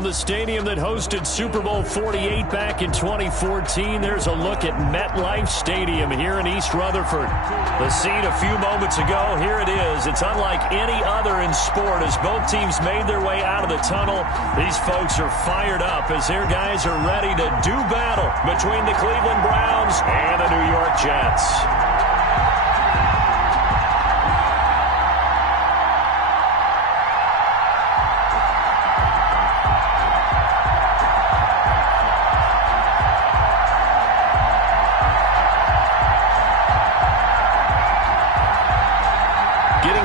From the stadium that hosted Super Bowl 48 back in 2014, there's a look at MetLife Stadium here in East Rutherford. The scene a few moments ago, here it is. It's unlike any other in sport as both teams made their way out of the tunnel. These folks are fired up as their guys are ready to do battle between the Cleveland Browns and the New York Jets.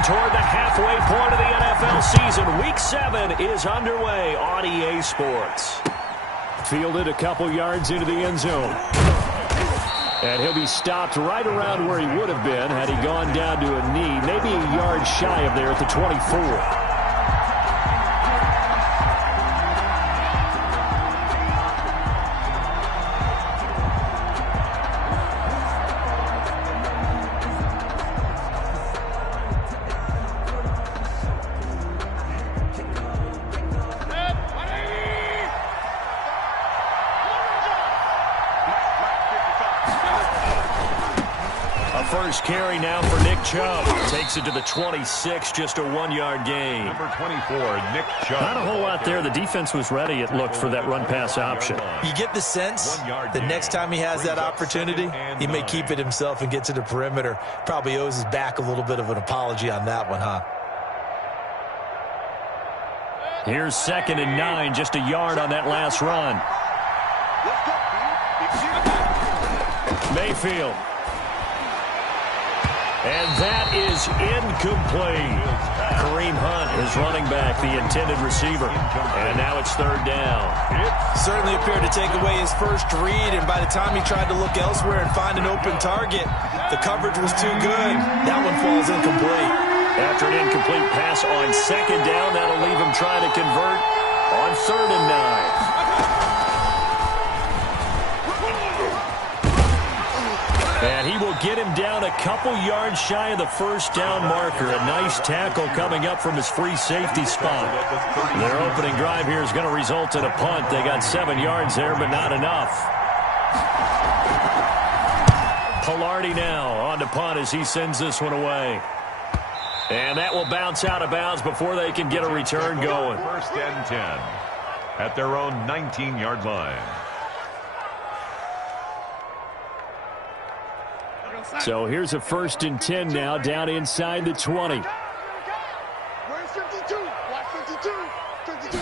Toward the halfway point of the NFL season. Week 7 is underway on EA Sports. Fielded a couple yards into the end zone. And he'll be stopped right around where he would have been had he gone down to a knee, maybe a yard shy of there at the 24. First carry now for Nick Chubb. Takes it to the 26, just a 1-yard gain. Number 24, Nick Chubb. Not a whole lot there. The defense was ready, it looked, for that run-pass option. You get the sense the next time he has that opportunity, he may keep it himself and get to the perimeter. Probably owes his back a little bit of an apology on that one, huh? Here's 2nd and 9, just a yard on that last run. Mayfield. And that is incomplete. Kareem Hunt is running back, the intended receiver. And now it's 3rd down. Certainly appeared to take away his first read, and by the time he tried to look elsewhere and find an open target, the coverage was too good. That one falls incomplete. After an incomplete pass on 2nd down, that'll leave him trying to convert on 3rd and 9. And he will get him down a couple yards shy of the 1st down marker. A nice tackle coming up from his free safety spot. Their opening drive here is going to result in a punt. They got 7 yards there, but not enough. Pilardi now on to punt as he sends this one away. And that will bounce out of bounds before they can get a return going. 1st and 10 at their own 19-yard line. So here's a 1st and 10 now, down inside the 20. Where's 52? Watch 52. 52.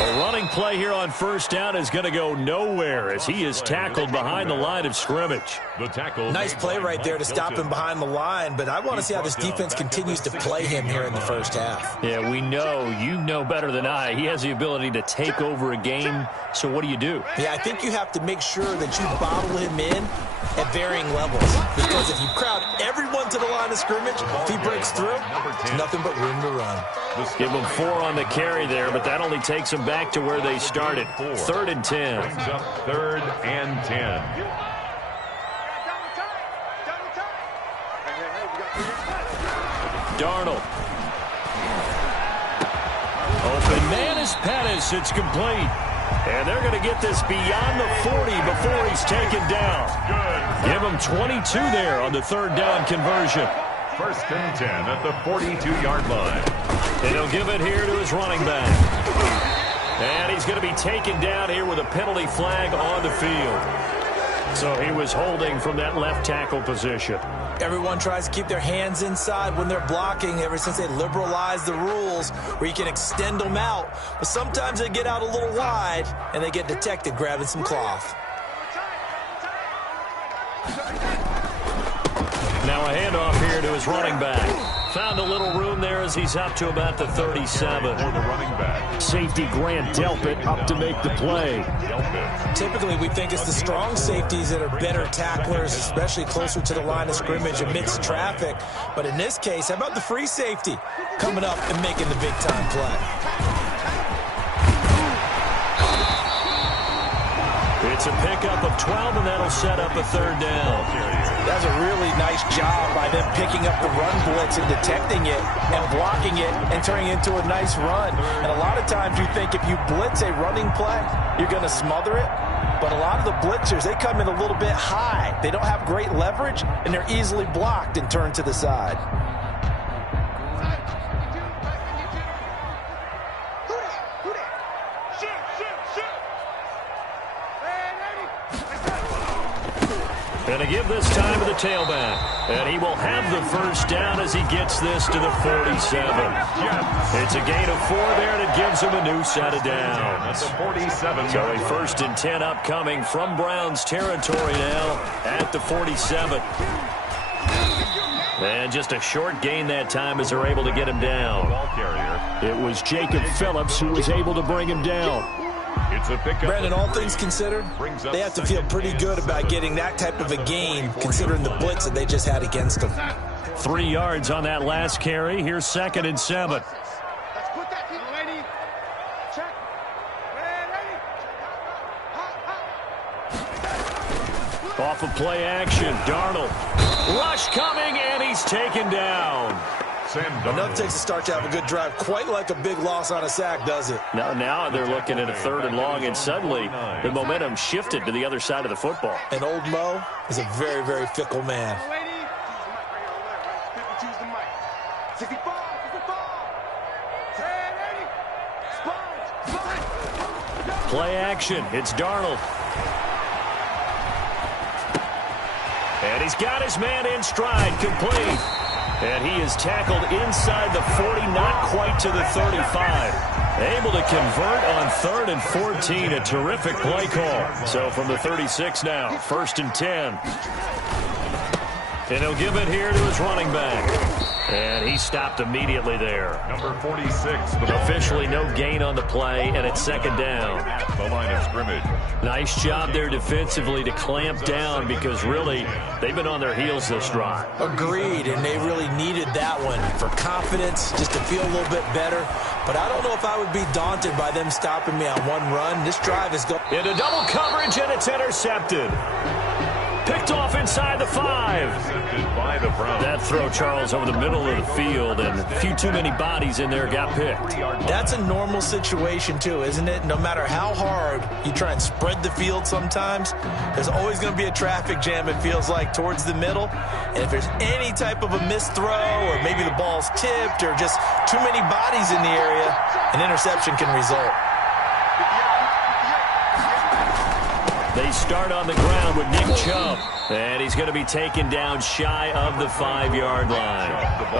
A running play here on 1st down is going to go nowhere as he is tackled behind the line of scrimmage. The tackle. Nice play right there to stop him behind the line, but I want to see how this defense continues to play him here in the 1st half. Yeah, we know. You know better than I. He has the ability to take over a game, so what do you do? Yeah, I think you have to make sure that you bottle him in at varying levels, because if you crowd everyone to the line of scrimmage, if he breaks through, there's nothing but room to run. Give him 4 on the carry there, but that only takes them back to where they started. 3rd and 10. Brings up 3rd and 10. Darnold. Open man is Pettis. It's complete. And they're going to get this beyond the 40 before he's taken down. Good. Give him 22 there on the 3rd down conversion. 1st and 10 at the 42-yard line. And he'll give it here to his running back. And he's going to be taken down here with a penalty flag on the field. So he was holding from that left tackle position. Everyone tries to keep their hands inside when they're blocking ever since they liberalized the rules where you can extend them out. But sometimes they get out a little wide and they get detected grabbing some cloth. Now a handoff here to his running back. Found a little room there as he's up to about the 37. For the running back. Safety Grant Delpit up to make the play. Typically, we think it's the strong safeties that are better tacklers, especially closer to the line of scrimmage amidst traffic. But in this case, how about the free safety coming up and making the big-time play? It's a pickup of 12, and that'll set up a 3rd down. That's a really nice job by them picking up the run blitz and detecting it and blocking it and turning it into a nice run. And a lot of times you think if you blitz a running play, you're going to smother it. But a lot of the blitzers, they come in a little bit high. They don't have great leverage, and they're easily blocked and turned to the side. Going to give this time to the tailback. And he will have the first down as he gets this to the 47. It's a gain of 4 there, and it gives him a new set of downs. At the 47. So a 1st and 10 upcoming from Browns territory now at the 47. And just a short gain that time as they're able to get him down. It was Jacob Phillips who was able to bring him down. It's a pickup. Brandon, all things considered, they have to feel pretty good about getting that type of a gain considering the blitz that they just had against them. 3 yards on that last carry. Here's 2nd and 7. Let's put that people ready. Check. Ready. Off of play action, Darnold. Rush coming, and he's taken down. Enough takes a start to have a good drive. Quite like a big loss on a sack, does it? Now they're looking at a 3rd and long, and suddenly the momentum shifted to the other side of the football. And old Mo is a very, very fickle man. Play action. It's Darnold. And he's got his man in stride, complete. And he is tackled inside the 40, not quite to the 35. Able to convert on 3rd and 14. A terrific play call. So from the 36 now, 1st and 10. And he'll give it here to his running back. And he stopped immediately there. Number 46. Officially no gain on the play, and it's 2nd down. At the line of scrimmage. Nice job there defensively to clamp down because really they've been on their heels this drive. Agreed, and they really needed that one for confidence, just to feel a little bit better. But I don't know if I would be daunted by them stopping me on one run. This drive is going into double coverage, and it's intercepted. Picked off inside the 5. By the Browns. That throw, Charles, over the middle of the field, and a few too many bodies in there got picked. That's a normal situation, too, isn't it? No matter how hard you try and spread the field sometimes, there's always going to be a traffic jam, it feels like, towards the middle. And if there's any type of a missed throw or maybe the ball's tipped or just too many bodies in the area, an interception can result. They start on the ground with Nick Chubb, and he's going to be taken down shy of the 5-yard line.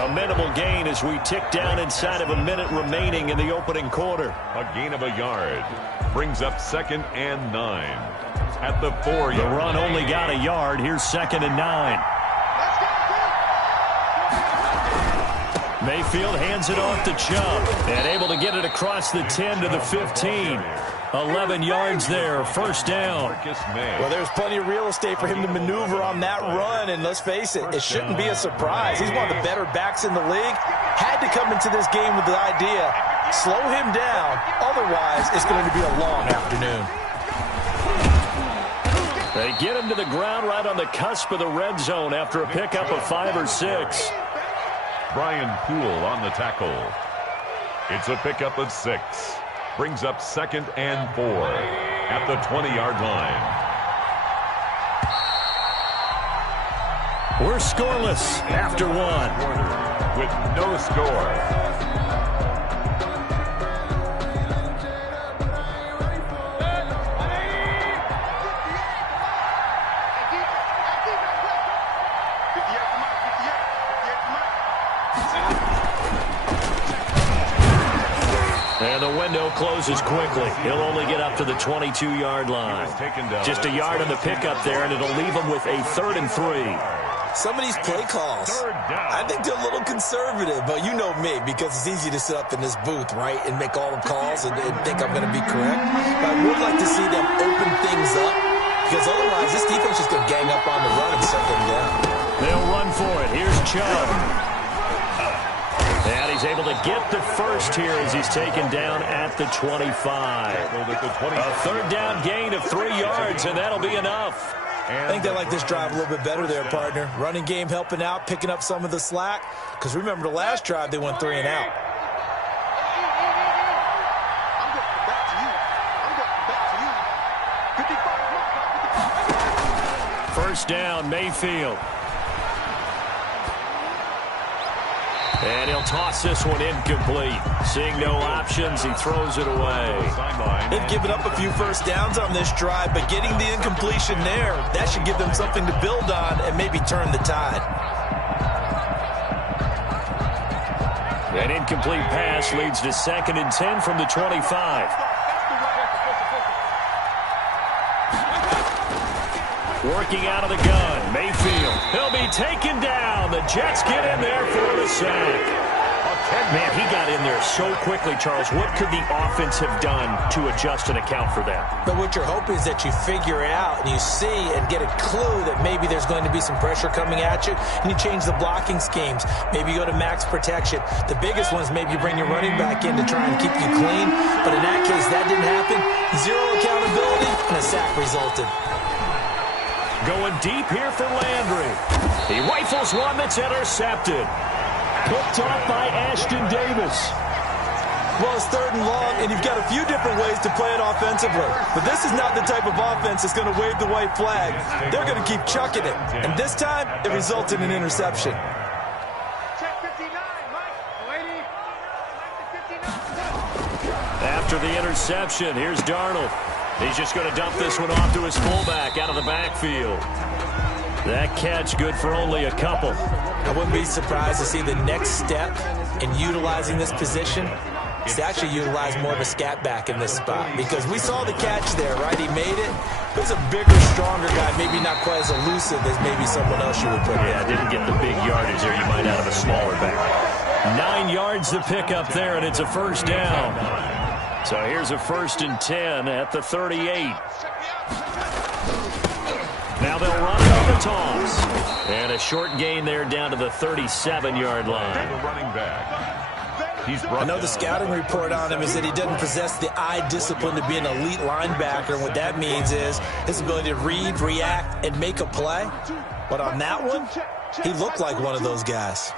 A minimal gain as we tick down inside of a minute remaining in the opening quarter. A gain of a yard. Brings up 2nd and 9. At the 4-yard. The run only got a yard. Here's 2nd and 9. Mayfield hands it off to Chubb, and able to get it across the 10 to the 15. 11 yards there, 1st down. Well, there's plenty of real estate for him to maneuver on that run, and let's face it, it shouldn't be a surprise. He's one of the better backs in the league. Had to come into this game with the idea, slow him down, otherwise it's going to be a long afternoon. They get him to the ground right on the cusp of the red zone after a pickup of 5 or 6. Brian Poole on the tackle. It's a pickup of 6. Brings up 2nd and 4 at the 20-yard line. We're scoreless after 1. With no score. And the window closes quickly. He'll only get up to the 22-yard line. Just a yard on the pickup there, and it'll leave him with a 3rd and 3. Some of these play calls, I think they're a little conservative, but you know me, because it's easy to sit up in this booth, right, and make all the calls and think I'm going to be correct. But I would like to see them open things up, because otherwise this defense is going to gang up on the run and shut them down. They'll run for it. Here's Chubb. And he's able to get the first here as he's taken down at the 25. A 3rd down gain of 3 yards, and that'll be enough. I think they like this drive a little bit better there, partner. Running game helping out, picking up some of the slack. Because remember the last drive, they went 3 and out. First down, Mayfield. And he'll toss this one incomplete. Seeing no options, he throws it away. They've given up a few first downs on this drive, but getting the incompletion there, that should give them something to build on and maybe turn the tide. An incomplete pass leads to 2nd and 10 from the 25. Working out of the gun, Mayfield. He'll be taken down. The Jets get in there for the sack. Man, he got in there so quickly, Charles. What could the offense have done to adjust and account for that? But what you're hoping is that you figure it out and you see and get a clue that maybe there's going to be some pressure coming at you, and you change the blocking schemes. Maybe you go to max protection. The biggest one is maybe you bring your running back in to try and keep you clean. But in that case, that didn't happen. Zero accountability, and a sack resulted. Going deep here for Landry. He rifles one that's intercepted. Picked off by Ashton Davis. Well, it's 3rd and long, and you've got a few different ways to play it offensively. But this is not the type of offense that's going to wave the white flag. They're going to keep chucking it. And this time, it results in an interception. Check 59, Mike. Lady. 59. After the interception, here's Darnold. He's just going to dump this one off to his fullback out of the backfield. That catch good for only a couple. I wouldn't be surprised to see the next step in utilizing this position is to actually utilize more of a scat back in this spot. Because we saw the catch there, right? He made it. But he's a bigger, stronger guy, maybe not quite as elusive as maybe someone else you would put in. Yeah, didn't get the big yardage there you might out of a smaller back. 9 yards to pick up there, and it's a first down. So here's a 1st and 10 at the 38. Now they'll run it on the toss. And a short gain there down to the 37-yard line. I know the scouting report on him is that he doesn't possess the eye discipline to be an elite linebacker. And what that means is his ability to read, react, and make a play. But on that one, he looked like one of those guys.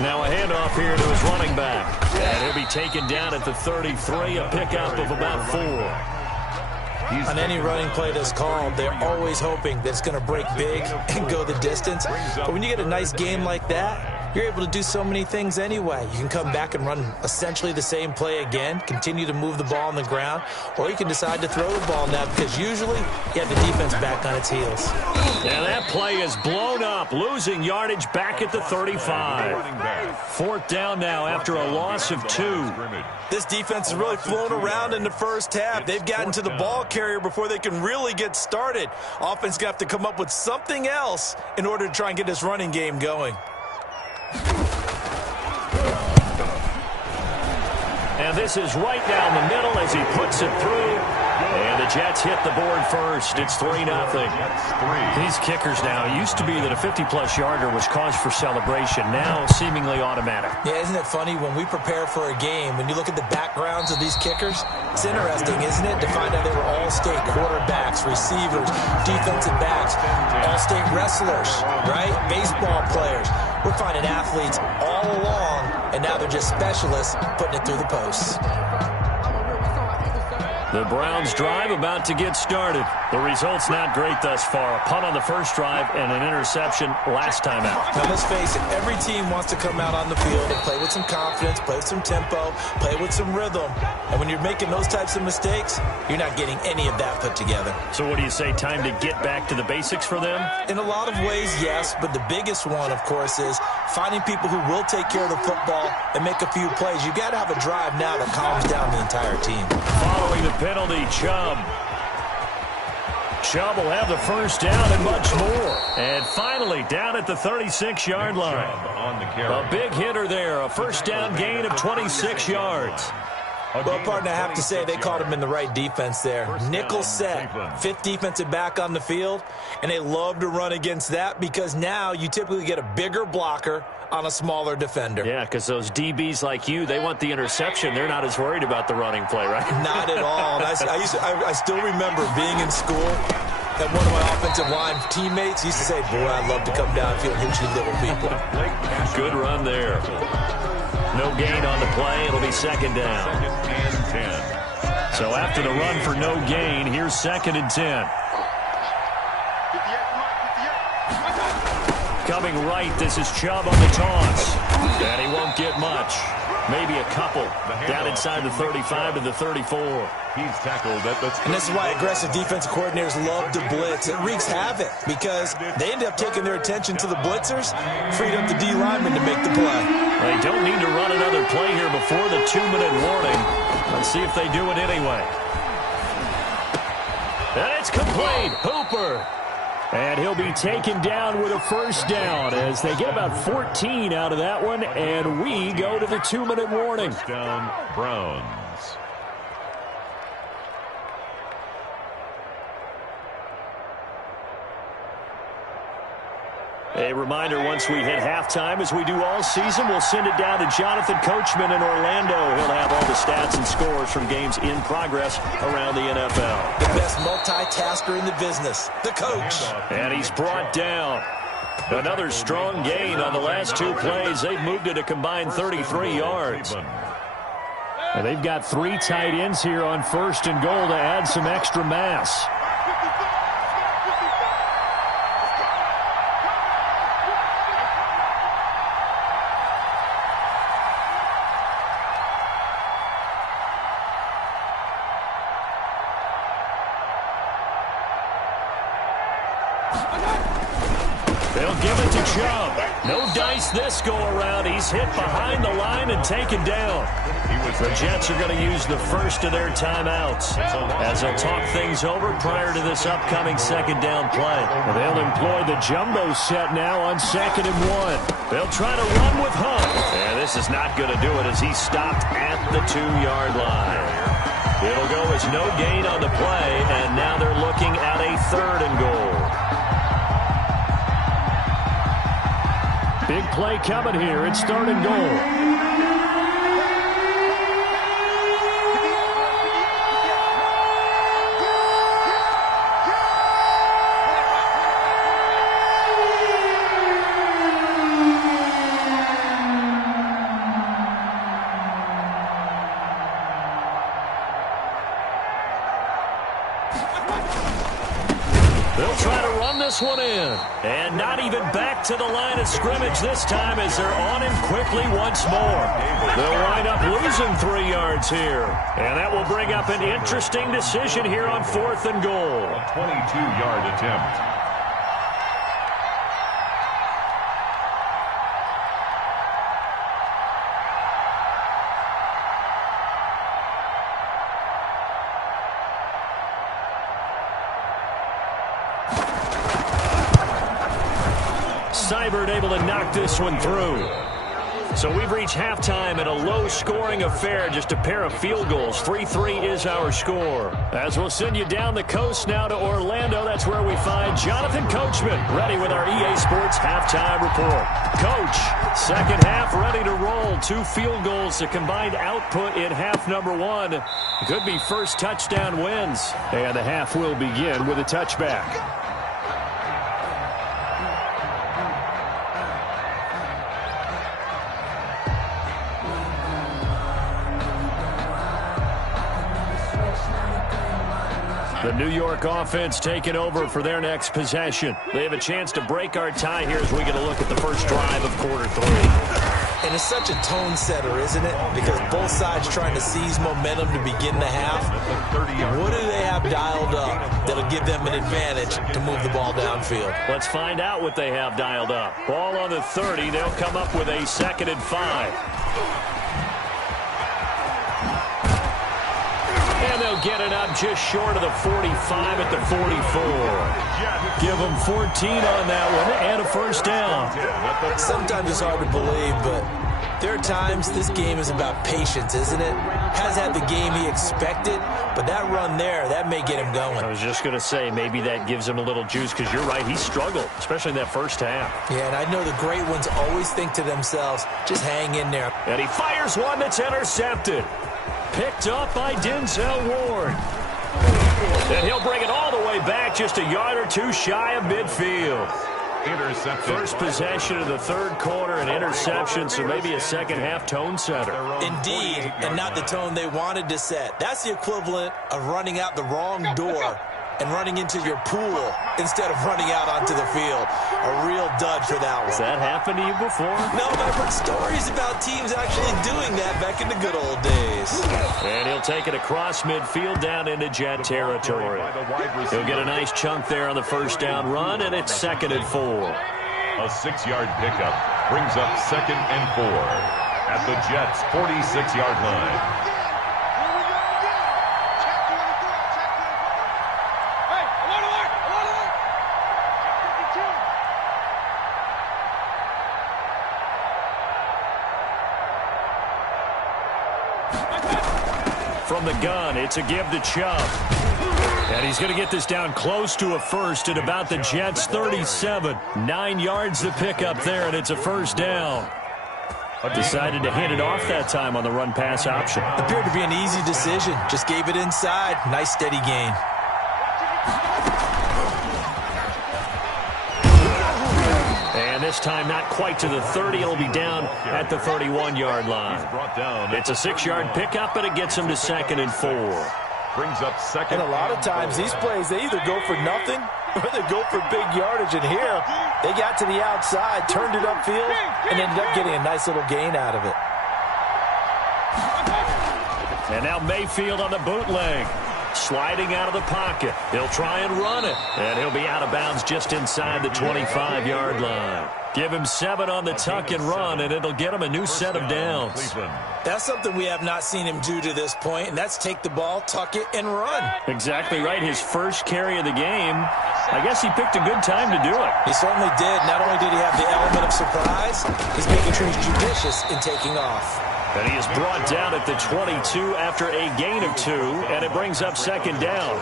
Now a handoff here to his running back. And he'll be taken down at the 33, a pickup of about 4. On any running play that's called, they're always hoping that it's going to break big and go the distance. But when you get a nice game like that, you're able to do so many things anyway. You can come back and run essentially the same play again, continue to move the ball on the ground, or you can decide to throw the ball now because usually you have the defense back on its heels. And that play is blown up, losing yardage back at the 35. 4th down now after a loss of 2. This defense has really flown around in the first half. They've gotten to the ball carrier before they can really get started. Offense got to have to come up with something else in order to try and get this running game going. And this is right down the middle as he puts it through. And the Jets hit the board first. It's 3-0. These kickers now, it used to be that a 50-plus yarder was cause for celebration. Now seemingly automatic. Yeah, isn't it funny when we prepare for a game, when you look at the backgrounds of these kickers, it's interesting, isn't it, to find out they were all-state quarterbacks, receivers, defensive backs, all-state wrestlers, right? Baseball players. We're finding athletes all along, and now they're just specialists putting it through the posts. The Browns drive about to get started. The result's not great thus far. A punt on the first drive and an interception last time out. Now, let's face it, every team wants to come out on the field and play with some confidence, play with some tempo, play with some rhythm. And when you're making those types of mistakes, you're not getting any of that put together. So what do you say, time to get back to the basics for them? In a lot of ways, yes, but the biggest one, of course, is finding people who will take care of the football and make a few plays. You've got to have a drive now that calms down the entire team. Following the penalty, Chubb will have the first down and much more. And finally, down at the 36-yard line. A big hitter there, a first down gain of 26 yards. Well, partner, I have to say they caught him in the right defense there. Nickel set, 5th defensive back on the field, and they love to run against that because now you typically get a bigger blocker on a smaller defender. Yeah, because those DBs like you, they want the interception. They're not as worried about the running play, right? Not at all. And I still remember being in school, And one of my offensive line teammates used to say, boy, I'd love to come downfield and hit you little people. Good run there. No gain on the play. It'll be second down. Second and 10. So after the run for no gain, here's second and 10. Coming right, this is Chubb on the toss. And he won't get much. Maybe a couple. Down inside the 35 to the 34. He's tackled at the... And this is why aggressive defensive coordinators love to blitz. It wreaks havoc because they end up taking their attention to the blitzers, freed up the D lineman to make the play. They don't need to run another play here before the 2-minute warning. Let's see if they do it anyway. And it's complete. Hooper. And he'll be taken down with a first down as they get about 14 out of that one, and we go to the 2-minute warning. First down, Browns. A reminder, once we hit halftime, as we do all season, we'll send it down to Jonathan Coachman in Orlando. He'll have all the stats and scores from games in progress around the NFL. The best multitasker in the business, the coach. And he's brought down. Another strong gain on the last two plays. They've moved it a combined 33 yards. And they've got 3 tight ends here on first and goal to add some extra mass. They'll give it to Chubb. No dice this go-around. He's hit behind the line and taken down. The Jets are going to use the first of their timeouts as they'll talk things over prior to this upcoming second down play. They'll employ the jumbo set now on 2nd and 1. They'll try to run with Hunt. And this is not going to do it as he's stopped at the 2-yard line. It'll go as no gain on the play, and now they're looking at a 3rd and goal. Big play coming here. It's 3rd and goal. They'll try to run this one in. And not even back to the line of scrimmage this time as they're on him quickly once more. They'll wind up losing 3 yards here. And that will bring up an interesting decision here on 4th and goal. A 22-yard attempt. Seibert able to knock this one through. So we've reached halftime in a low-scoring affair, just a pair of field goals. 3-3 is our score. As we'll send you down the coast now to Orlando, that's where we find Jonathan Coachman, ready with our EA Sports halftime report. Coach, second half ready to roll. 2 field goals, the combined output in half number 1. Could be first touchdown wins. And the half will begin with a touchback. The New York offense taking over for their next possession. They have a chance to break our tie here as we get a look at the first drive of quarter 3. And it's such a tone setter, isn't it? Because both sides trying to seize momentum to begin the half. What do they have dialed up that'll give them an advantage to move the ball downfield? Let's find out what they have dialed up. Ball on the 30. They'll come up with a 2nd and 5. And they'll get it up just short of the 45 at the 44. Give them 14 on that one and a first down. Sometimes it's hard to believe, but there are times this game is about patience, isn't it? Has had the game he expected, but that run there, that may get him going. I was just going to say, maybe that gives him a little juice, because you're right, he struggled, especially in that first half. Yeah, and I know the great ones always think to themselves, just hang in there. And he fires one that's intercepted. Picked up by Denzel Ward. And he'll bring it all the way back, just a yard or two shy of midfield. Intercepted. First possession of the third quarter, an interception, so maybe a second-half tone setter. Indeed, and not the tone they wanted to set. That's the equivalent of running out the wrong door and running into your pool instead of running out onto the field. A real dud for that one. Has that happened to you before? No, but I've heard stories about teams actually doing that back in the good old days. And he'll take it across midfield down into Jet territory. He'll get a nice chunk there on the first down run, and it's 2nd and 4. A 6-yard pickup brings up 2nd and 4 at the Jets' 46-yard line. From the gun, it's a give to Chubb. And he's going to get this down close to a first at about the Jets' 37. 9 yards to pick up there, and it's a first down. Decided to hand it off that time on the run-pass option. Appeared to be an easy decision. Just gave it inside. Nice steady gain. And this time not quite to the 30. It'll be down at the 31-yard line. It's a 6-yard pickup, and it gets him to 2nd and 4. Brings up 2nd. And a lot of times these plays, they either go for nothing or they go for big yardage. And here, they got to the outside, turned it upfield, and ended up getting a nice little gain out of it. And now Mayfield on the bootleg. Sliding out of the pocket. He'll try and run it. And he'll be out of bounds just inside the 25-yard line. Give him 7 on the tuck and run, and it'll get him a new set of downs. That's something we have not seen him do to this point, and that's take the ball, tuck it, and run. Exactly right. His first carry of the game. I guess he picked a good time to do it. He certainly did. Not only did he have the element of surprise, he's making sure he's judicious in taking off. And he is brought down at the 22 after a gain of 2, and it brings up 2nd down.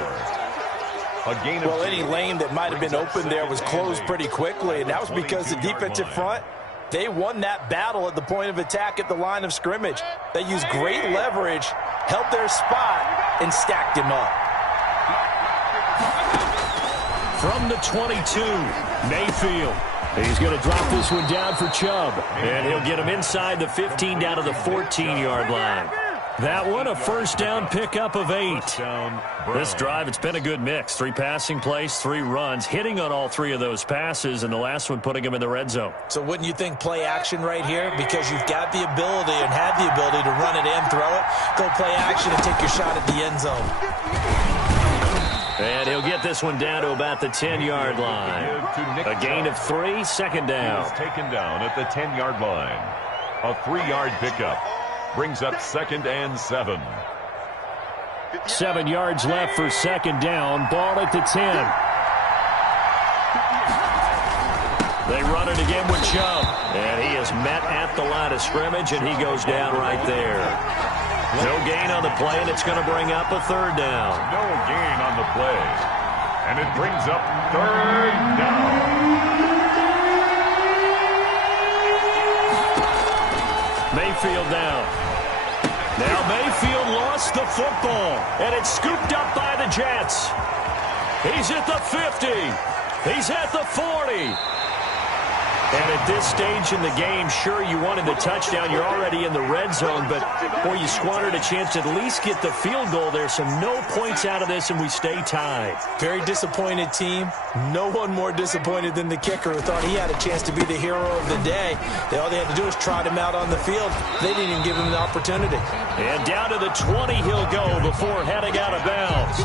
Well, any lane that might have been open there was closed pretty quickly, and that was because the defensive front, they won that battle at the point of attack at the line of scrimmage. They used great leverage, held their spot, and stacked him up. From the 22, Mayfield. He's going to drop this one down for Chubb. And he'll get him inside the 15 down to the 14-yard line. That one, a first down pickup of 8. This drive, it's been a good mix. 3 passing plays, 3 runs, hitting on all 3 of those passes, and the last one putting him in the red zone. So wouldn't you think play action right here? Because you've got the ability and had the ability to run it and throw it. Go play action and take your shot at the end zone. And he'll get this one down to about the 10-yard line. A gain of 3, 2nd down. He's taken down at the 10-yard line. A 3-yard pickup brings up 2nd and 7. 7 yards left for 2nd down. Ball at the 10. They run it again with Chubb. And he is met at the line of scrimmage, and he goes down right there. No gain on the play, and it's going to bring up a 3rd down. No gain on the play. And it brings up 3rd down. Mayfield down. Now Mayfield lost the football, and it's scooped up by the Jets. He's at the 50. He's at the 40. And at this stage in the game, sure, you wanted the touchdown. You're already in the red zone, but, boy, you squandered a chance to at least get the field goal there. So no points out of this, and we stay tied. Very disappointed team. No one more disappointed than the kicker who thought he had a chance to be the hero of the day. All they had to do was trot him out on the field. They didn't even give him the opportunity. And down to the 20 he'll go before heading out of bounds.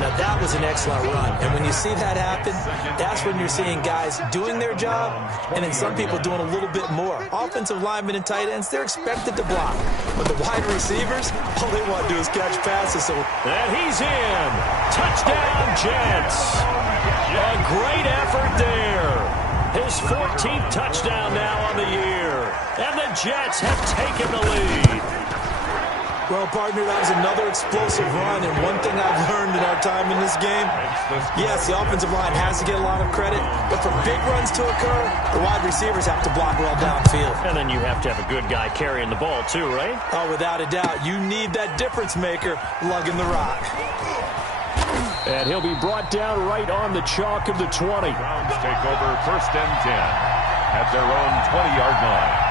Now, that was an excellent run. And when you see that happen, that's when you're seeing guys doing their job and then some people doing a little bit more. Offensive linemen and tight ends, they're expected to block. But the wide receivers, all they want to do is catch passes. And he's in. Touchdown, Jets. A great effort there. His 14th touchdown now on the year. And the Jets have taken the lead. Well, partner, that was another explosive run, and one thing I've learned in our time in this game, yes, the offensive line has to get a lot of credit, but for big runs to occur, the wide receivers have to block well downfield. And then you have to have a good guy carrying the ball, too, right? Oh, without a doubt. You need that difference maker lugging the rock. And he'll be brought down right on the chalk of the 20. Browns take over 1st and 10 at their own 20-yard line.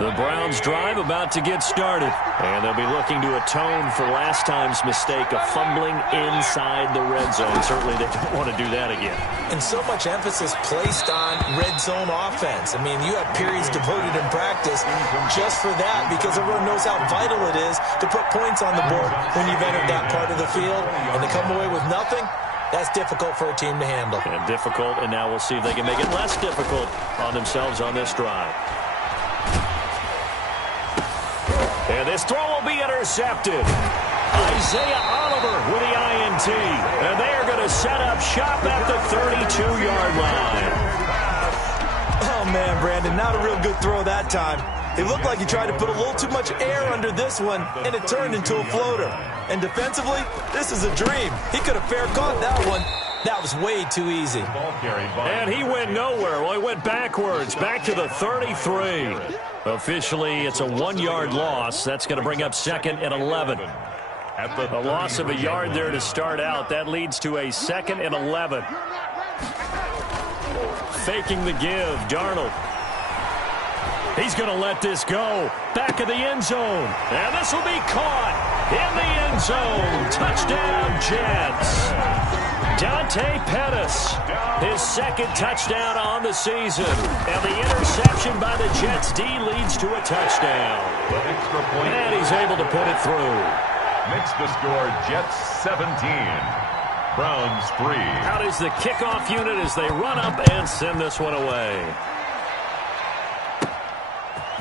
The Browns drive about to get started. And they'll be looking to atone for last time's mistake of fumbling inside the red zone. Certainly they don't want to do that again. And so much emphasis placed on red zone offense. I mean, you have periods devoted in practice just for that because everyone knows how vital it is to put points on the board when you've entered that part of the field. And to come away with nothing, that's difficult for a team to handle. And difficult, and now we'll see if they can make it less difficult on themselves on this drive. And this throw will be intercepted. Isaiah Oliver with the INT. And they are going to set up shop at the 32-yard line. Oh, man, Brandon, not a real good throw that time. It looked like he tried to put a little too much air under this one, and it turned into a floater. And defensively, this is a dream. He could have fair caught that one. That was way too easy. And he went nowhere. Well, he went backwards, back to the 33. Officially, it's a 1-yard loss. That's going to bring up 2nd and 11. A loss of a yard there to start out. That leads to a 2nd and 11. Faking the give, Darnold. He's going to let this go. Back of the end zone. And this will be caught in the end zone. Touchdown, Jets. Dante Pettis, his 2nd touchdown on the season. And the interception by the Jets D leads to a touchdown. And he's able to put it through. Makes the score Jets 17. Browns 3. Out is the kickoff unit as they run up and send this one away.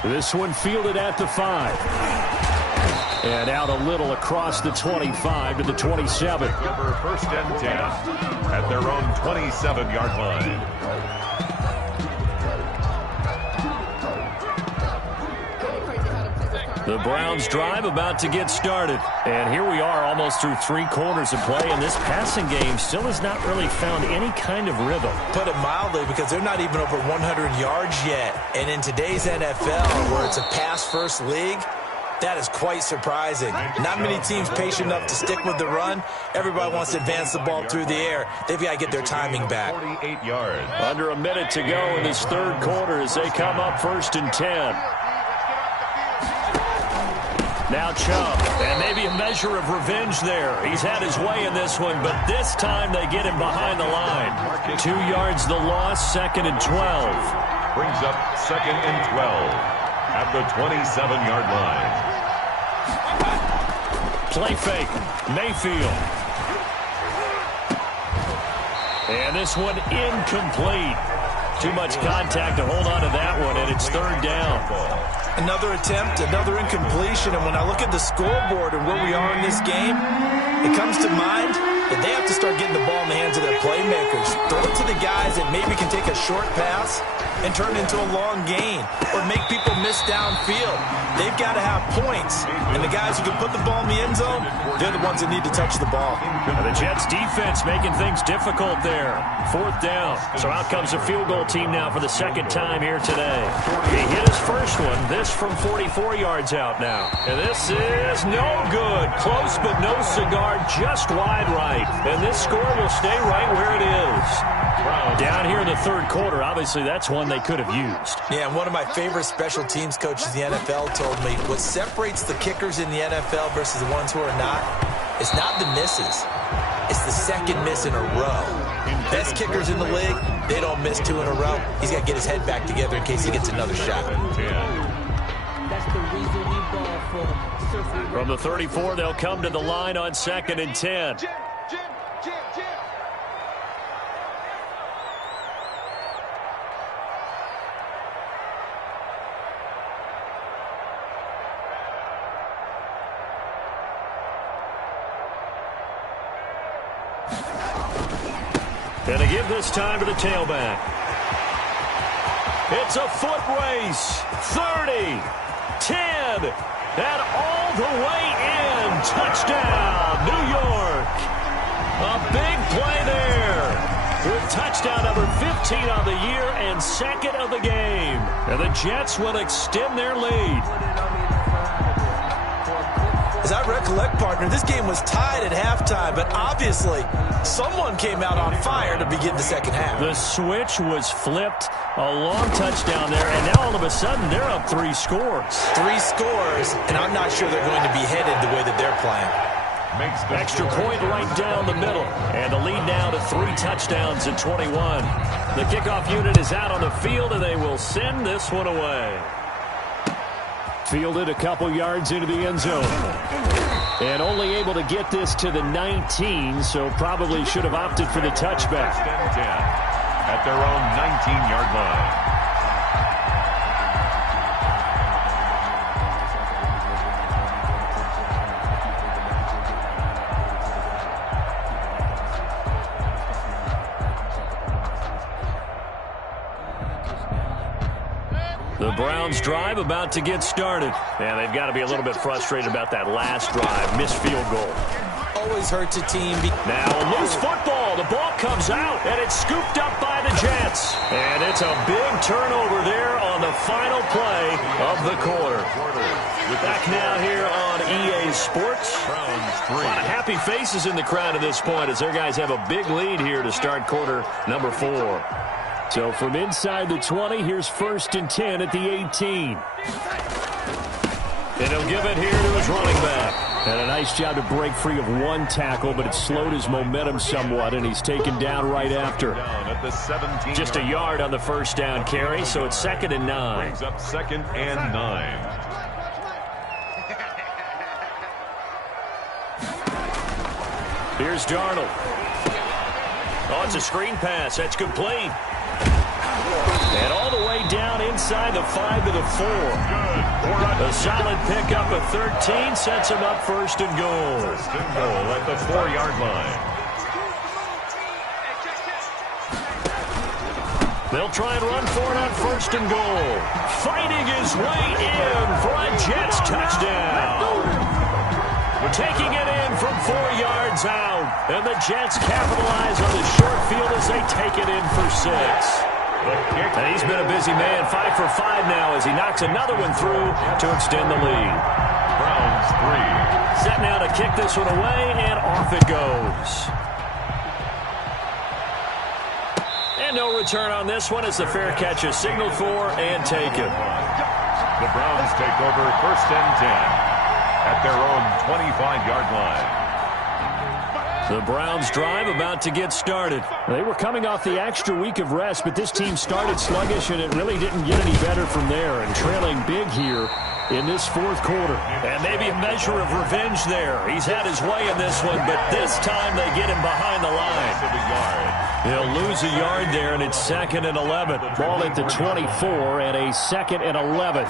This one fielded at the 5. And out a little across the 25 to the 27. Over 1st and 10 at their own 27-yard line. The Browns drive about to get started. And here we are almost through 3 quarters of play, and this passing game still has not really found any kind of rhythm. Put it mildly, because they're not even over 100 yards yet. And in today's NFL, where it's a pass-first league, that is quite surprising. Not many teams patient enough to stick with the run. Everybody wants to advance the ball through the air. They've got to get their timing back. 48 yards. Under a minute to go in this 3rd quarter as they come up 1st and 10. Now Chubb, and maybe a measure of revenge there. He's had his way in this one, but this time they get him behind the line. 2 yards the loss, 2nd and 12. Brings up 2nd and 12 at the 27-yard line. Play fake, Mayfield. And this one incomplete. Too much contact to hold on to that one, and it's 3rd down. Another attempt, another incompletion, and when I look at the scoreboard and where we are in this game, it comes to mind that they have to start getting the ball in the hands of their playmakers. Throw it to the guys that maybe can take a short pass and turn it into a long gain or make people miss downfield. They've got to have points, and the guys who can put the ball in the end zone, they're the ones that need to touch the ball. And the Jets defense making things difficult there. 4th down. So out comes the field goal team now for the 2nd time here today. He hit his first one. This from 44 yards out now. And this is no good. Close but no cigar, just wide right. And this score will stay right where it is. Down here in the 3rd quarter, obviously that's one they could have used. Yeah, and one of my favorite special teams coaches in the NFL told me what separates the kickers in the NFL versus the ones who are not, it's not the misses. It's the 2nd miss in a row. Best kickers in the league, they don't miss 2 in a row. He's got to get his head back together in case he gets another shot. From the 34, they'll come to the line on 2nd and 10. And to give this time to the tailback. It's a foot race. 30, 10, and all the way in. Touchdown, New York. A big play there. With touchdown number 50. 13 on the year and second of the game. And the Jets will extend their lead. As I recollect, partner, this game was tied at halftime, but obviously someone came out on fire to begin the second half. The switch was flipped, a long touchdown there, and now all of a sudden they're up 3 scores. 3 scores, and I'm not sure they're going to be headed the way that they're playing. Extra point right down the middle, and the lead now to 3 touchdowns at 21. The kickoff unit is out on the field, and they will send this one away. Fielded a couple yards into the end zone. And only able to get this to the 19, so probably should have opted for the touchback. At their own 19-yard line. The Browns drive about to get started. And they've got to be a little bit frustrated about that last drive. Missed field goal. Always hurts a team. Now a loose football. The ball comes out, and it's scooped up by the Jets. And it's a big turnover there on the final play of the quarter. Back now here on EA Sports. A lot of happy faces in the crowd at this point as their guys have a big lead here to start quarter number 4. So from inside the 20, here's 1st and 10 at the 18. And he'll give it here to his running back. And a nice job to break free of 1 tackle, but it slowed his momentum somewhat, and he's taken down right after. Just a yard on the first down carry, so it's 2nd and 9. Brings up 2nd and 9. Here's Darnold. Oh, it's a screen pass. That's complete. And all the way down inside the 5 to the 4. A solid pickup of 13 sets him up 1st and goal. 1st and goal at the 4-yard line. They'll try and run for it on 1st and goal. Fighting his way in for a Jets touchdown. Taking it in from 4 yards out. And the Jets capitalize on the short field as they take it in for 6. And he's been a busy man, 5 for 5 now as he knocks another one through to extend the lead. Browns 3. Set now to kick this one away, and off it goes. And no return on this one as the fair catch is signaled for and taken. The Browns take over 1st and 10 at their own 25-yard line. The Browns drive about to get started. They were coming off the extra week of rest, but this team started sluggish, and it really didn't get any better from there, and trailing big here in this 4th quarter. And maybe a measure of revenge there. He's had his way in this one, but this time they get him behind the line. He'll lose a yard there, and it's 2nd and 11. Ball at the 24 and a 2nd and 11.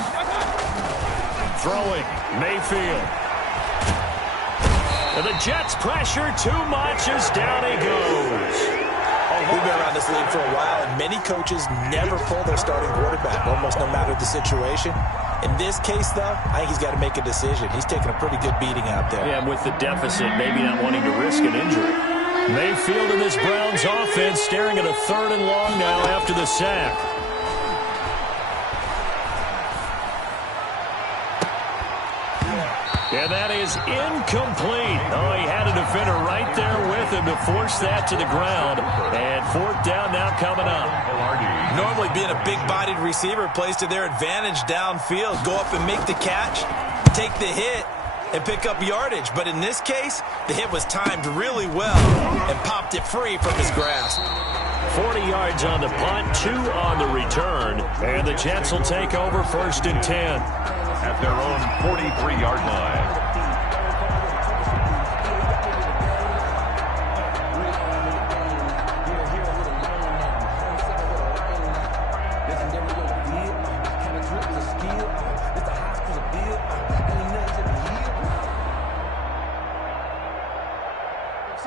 Throwing, Mayfield. And the Jets pressure too much as down he goes. We've been around this league for a while, and many coaches never pull their starting quarterback, almost no matter the situation. In this case, though, I think he's got to make a decision. He's taking a pretty good beating out there. Yeah, and with the deficit, maybe not wanting to risk an injury. Mayfield in this Browns offense staring at a 3rd and long now after the sack. And that is incomplete. Oh, he had a defender right there with him to force that to the ground. And 4th down now coming up. Normally being a big-bodied receiver plays to their advantage downfield. Go up and make the catch, take the hit, and pick up yardage. But in this case, the hit was timed really well and popped it free from his grasp. 40 yards on the punt, 2 on the return. And the Jets will take over 1st and 10. At their own 43-yard line.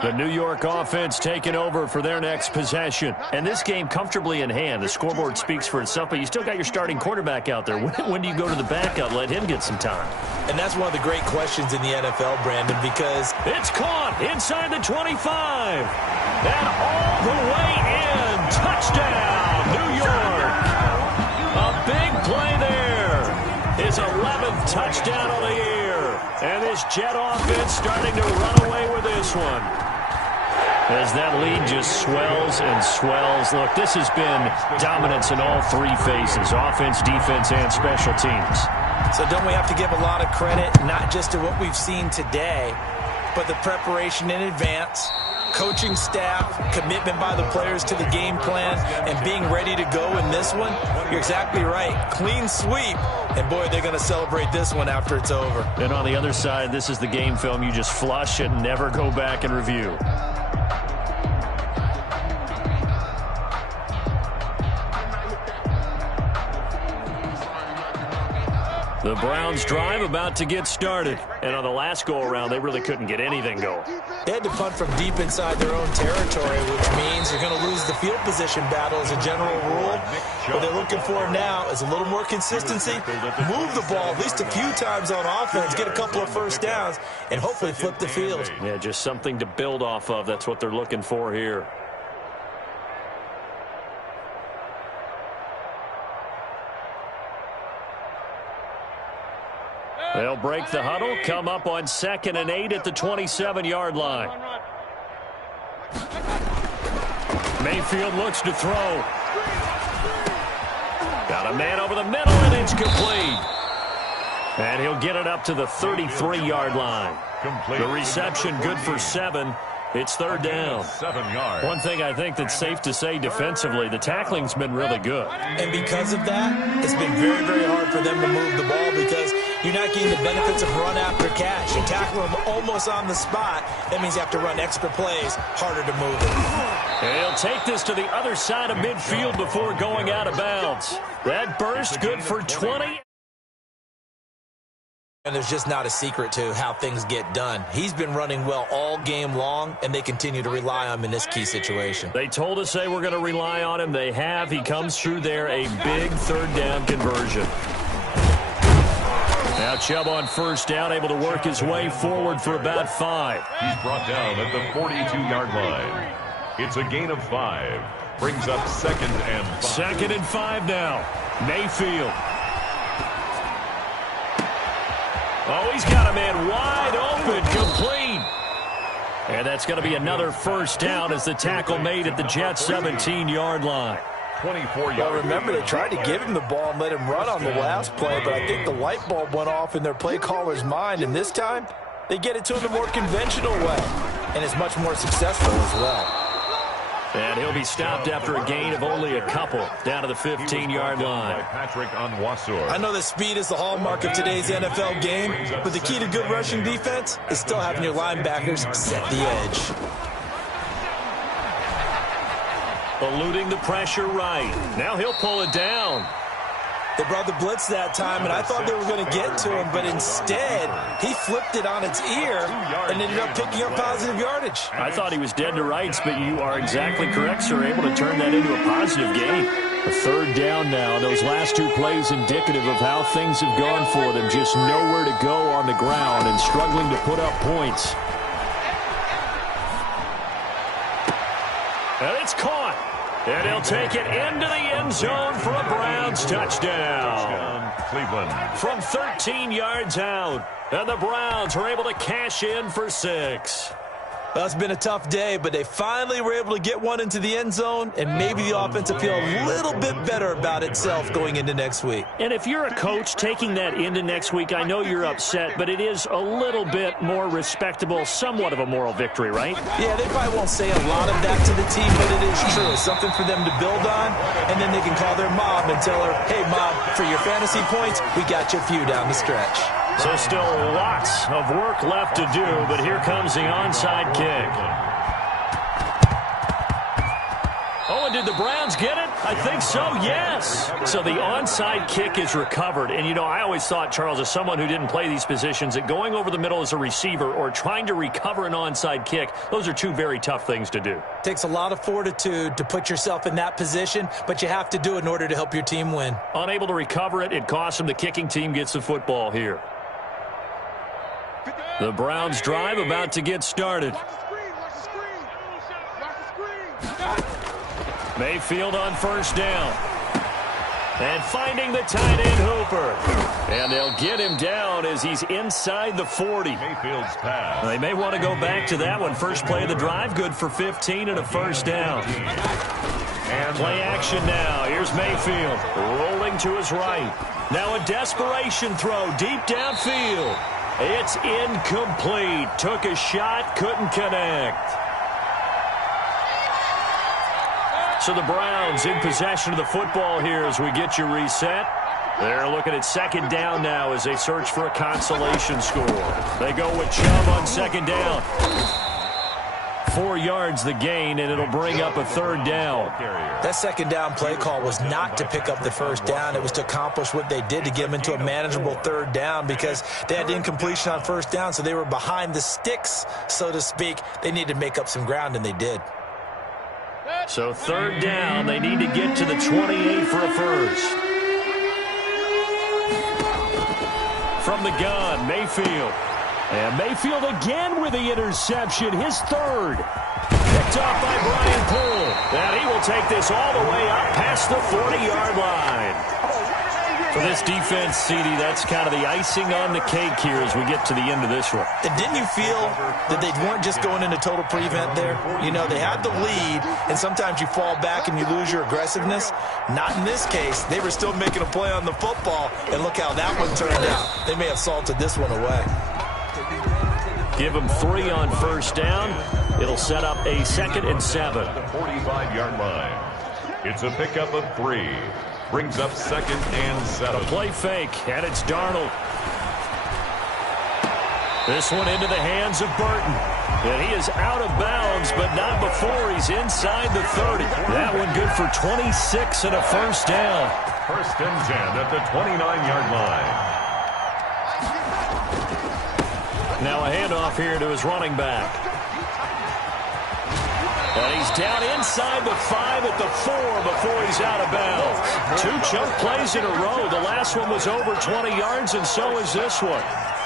The New York offense taking over for their next possession. And this game comfortably in hand. The scoreboard speaks for itself, but you still got your starting quarterback out there. When do you go to the backup, let him get some time? And that's one of the great questions in the NFL, Brandon, because it's caught inside the 25. And all the way in. Touchdown. Jet offense starting to run away with this one. As that lead just swells and swells. Look, this has been dominance in all three phases, offense, defense, and special teams. So don't we have to give a lot of credit, not just to what we've seen today, but the preparation in advance, coaching staff, commitment by the players to the game plan, and being ready to go in this one? You're exactly right. Clean sweep. And, boy, they're going to celebrate this one after it's over. And on the other side, this is the game film. You just flush it and never go back and review. The Browns drive about to get started. And on the last go-around, they really couldn't get anything going. They had to punt from deep inside their own territory, which means they're going to lose the field position battle as a general rule. What they're looking for now is a little more consistency, move the ball at least a few times on offense, get a couple of first downs, and hopefully flip the field. Yeah, just something to build off of. That's what they're looking for here. They'll break the huddle, come up on 2nd and 8 at the 27-yard line. Mayfield looks to throw. Got a man over the middle, and it's complete. And he'll get it up to the 33-yard line. The reception good for 7. It's 3rd down. 7 yards. One thing I think that's safe to say defensively, the tackling's been really good. And because of that, it's been very, very hard for them to move the ball because you're not getting the benefits of run after catch. You tackle them almost on the spot. That means you have to run extra plays, harder to move it. And he'll take this to the other side of midfield before going out of bounds. That burst good for 20. And there's just not a secret to how things get done. He's been running well all game long, and they continue to rely on him in this key situation. They told us they were going to rely on him. They have. He comes through there, a big 3rd down conversion. Now Chubb on 1st down, able to work his way forward for about 5. He's brought down at the 42-yard line. It's a gain of 5. Brings up 2nd and 5. 2nd and 5 now. Mayfield. Oh, he's got a man wide open, complete. And that's going to be another 1st down as the tackle made at the Jets' 17-yard line. 24 yards. Well, remember, they tried to give him the ball and let him run on the last play, but I think the light bulb went off in their play caller's mind, and this time they get it to him the more conventional way, and it's much more successful as well. And he'll be stopped after a gain of only a couple down to the 15-yard line. I know that speed is the hallmark of today's NFL game, but the key to good rushing defense is still having your linebackers set the edge. Eluding the pressure right. Now he'll pull it down. They brought the blitz that time, and I thought they were going to get to him, but instead, he flipped it on its ear and ended up picking up positive yardage. I thought he was dead to rights, but you are exactly correct, sir. Able to turn that into a positive gain. A 3rd down now. Those last 2 plays indicative of how things have gone for them. Just nowhere to go on the ground and struggling to put up points. And it's caught. And he'll take it into the end zone for a Browns touchdown. Cleveland. From 13 yards out. And the Browns are able to cash in for 6. Well, it's been a tough day, but they finally were able to get one into the end zone, and maybe the offense will feel a little bit better about itself going into next week. And if you're a coach taking that into next week, I know you're upset, but it is a little bit more respectable, somewhat of a moral victory, right? Yeah, they probably won't say a lot of that to the team, but it is true. Something for them to build on, and then they can call their mom and tell her, hey, Mom, for your fantasy points, we got you a few down the stretch. So still lots of work left to do, but here comes the onside kick. Oh, and did the Browns get it? I think so, yes. So the onside kick is recovered. And, you know, I always thought, Charles, as someone who didn't play these positions, that going over the middle as a receiver or trying to recover an onside kick, those are 2 very tough things to do. Takes a lot of fortitude to put yourself in that position, but you have to do it in order to help your team win. Unable to recover it, it costs them. The kicking team gets the football here. The Browns drive about to get started. Mayfield on 1st down. And finding the tight end Hooper. And they'll get him down as he's inside the 40. Mayfield's pass. They may want to go back to that one. First play of the drive, good for 15 and a first down. And play action now. Here's Mayfield rolling to his right. Now a desperation throw deep downfield. It's incomplete. Took a shot, couldn't connect. So the Browns in possession of the football here as we get you reset. They're looking at second down now as they search for a consolation score. They go with Chubb on second down. 4 yards the gain, and it'll bring up a third down. That second down play call was not to pick up the first down. It was to accomplish what they did to get them into a manageable third down because they had incompletion on first down, so they were behind the sticks, so to speak. They needed to make up some ground, and they did. So third down, they need to get to the 28 for a first. From the gun, Mayfield. And Mayfield again with the interception, his third. Picked off by Brian Poole. And he will take this all the way up past the 40-yard line. For this defense, CD, that's kind of the icing on the cake here as we get to the end of this one. And didn't you feel that they weren't just going into total prevent there? You know, they had the lead, and sometimes you fall back and you lose your aggressiveness. Not in this case. They were still making a play on the football, and look how that one turned out. They may have salted this one away. Give them 3 on first down. It'll set up a 2nd and 7. The 45-yard line. It's a pickup of 3. Brings up 2nd and 7. A play fake, and it's Darnold. This one into the hands of Burton. And he is out of bounds, but not before he's inside the 30. That one good for 26 and a first down. 1st and 10 at the 29-yard line. Now a handoff here to his running back. And he's down inside the 5 at the 4 before he's out of bounds. 2 chunk plays in a row. The last one was over 20 yards, and so is this one.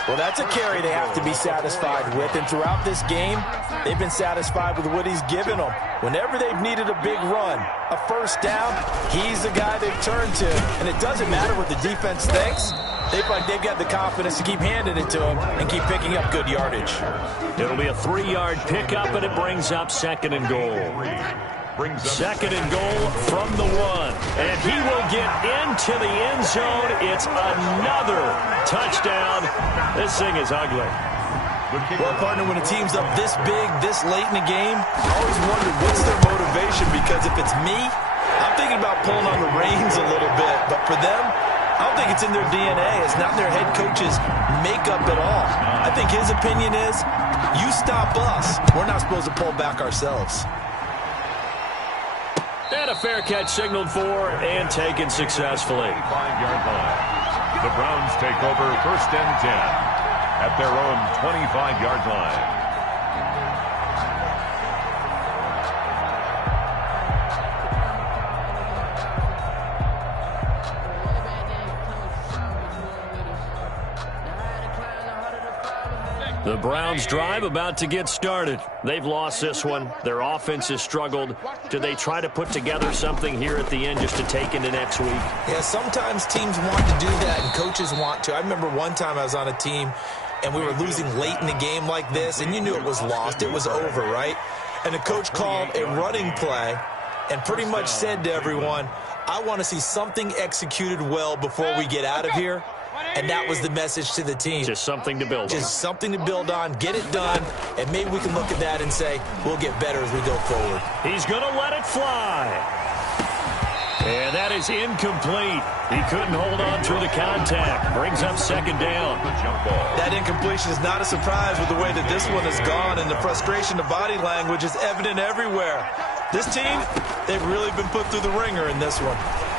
Well, that's a carry they have to be satisfied with. And throughout this game, they've been satisfied with what he's given them. Whenever they've needed a big run, a first down, he's the guy they've turned to. And it doesn't matter what the defense thinks. They feel like they've got the confidence to keep handing it to him and keep picking up good yardage. It'll be a 3-yard pickup, and it brings up 2nd and goal. 2nd and goal from the 1. And he will get into the end zone. It's another touchdown. This thing is ugly. Well, partner, when a team's up this big, this late in the game, I always wonder what's their motivation, because if it's me, I'm thinking about pulling on the reins a little bit. But for them, I don't think it's in their DNA. It's not in their head coach's makeup at all. I think his opinion is, you stop us. We're not supposed to pull back ourselves. And a fair catch signaled for and taken successfully. 5-yard line. The Browns take over 1st and 10 at their own 25-yard line. The Browns drive about to get started. They've lost this one. Their offense has struggled. Do they try to put together something here at the end just to take into next week? Yeah, sometimes teams want to do that and coaches want to. I remember one time I was on a team and we were losing late in the game like this, and you knew it was lost. It was over, right? And the coach called a running play and pretty much said to everyone, I want to see something executed well before we get out of here. And that was the message to the team. Just something to build on. Just something to build on, get it done, and maybe we can look at that and say, we'll get better as we go forward. He's going to let it fly. And that is incomplete. He couldn't hold on through the contact. Brings up 2nd down. That incompletion is not a surprise with the way that this one has gone, and the frustration of body language is evident everywhere. This team, they've really been put through the ringer in this one.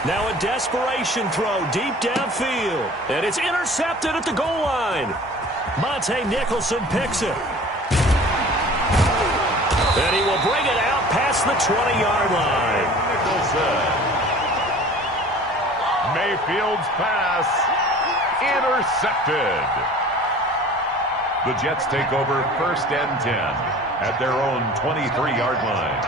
Now a desperation throw deep downfield. And it's intercepted at the goal line. Monte Nicholson picks it. And he will bring it out past the 20-yard line. Nicholson. Mayfield's pass intercepted. The Jets take over 1st and 10 at their own 23-yard line.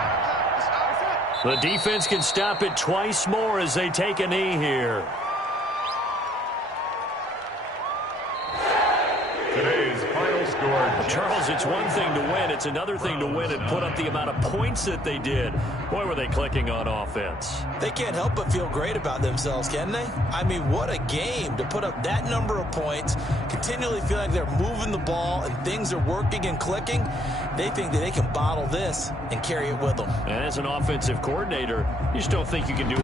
The defense can stop it twice more as they take a knee here. Today's final score. Well, Charles, it's one thing to win. It's another thing to win and put up the amount of points that they did. Boy, were they clicking on offense. They can't help but feel great about themselves, can they? I mean, what a game to put up that number of points, continually feel like they're moving the ball and things are working and clicking. They think that they can bottle this and carry it with them. And as an offensive coordinator, you just don't think you can do